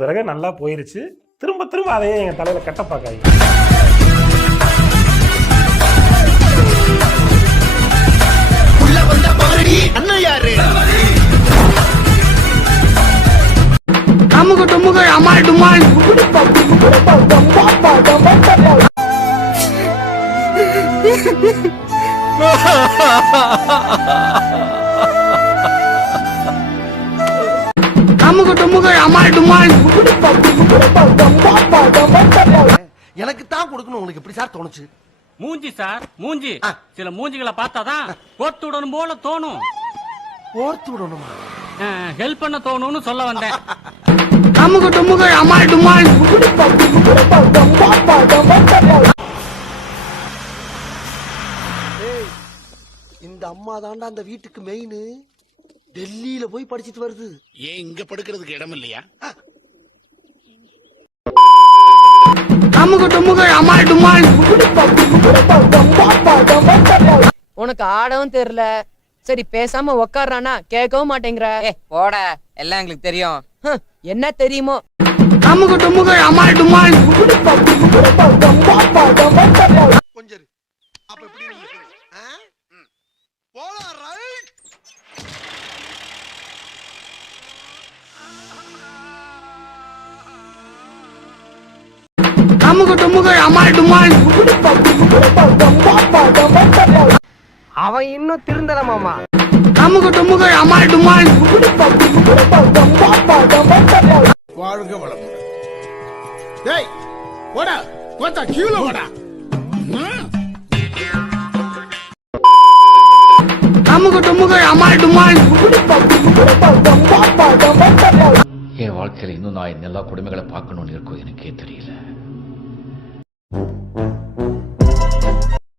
தடவை நல்லா போயிருச்சு. திரும்ப திரும்ப அதையே எங்க தலையில கட்ட பாக்காங்க. எனக்கு தான் கொடுக்கணும். உங்களுக்கு எப்படி சார் தோணுச்சு? மூஞ்சி சார், மூஞ்சி. சில மூஞ்சிகளை பார்த்தாதான் கோர்த்து விடணும் போல தோணும். கோர்த்து விடணுமா? ஹெல்ப் பண்ண தோணும்னு சொல்ல வந்தேன். இந்த அம்மா தாண்டா அந்த வீட்டுக்கு மெயின். டெல்லியில போய் படிச்சிட்டு வருது. ஏன் இங்க படுக்கிறதுக்கு இடம் இல்லையா? உனக்கு ஆடவும் தெரியல. சரி பேசாம உக்காரானா கேட்கவும் மாட்டேங்கிற. போட, எல்லாம் எங்களுக்கு தெரியும். என்ன தெரியுமோ? கொஞ்சம் அப்ப எப்படி போலாம் ரைட். அவன் இன்னும் திருந்தல மாமா. வாழ்க வளம். டேய் போடா, போடா கீழ போடா. என் வாழ்க்கையில இன்னும் நான் எல்லா கொடுமைகளை பார்க்கணும்னு இருக்கோ எனக்கே தெரியல.